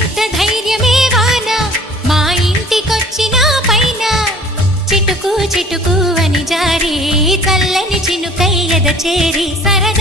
ఎంత ధైర్యమే వాన మా ఇంటికొచ్చిన పైన చిటుకు చిటుకు అని జారి చల్లని చినుకై ఎద చేరి సరదా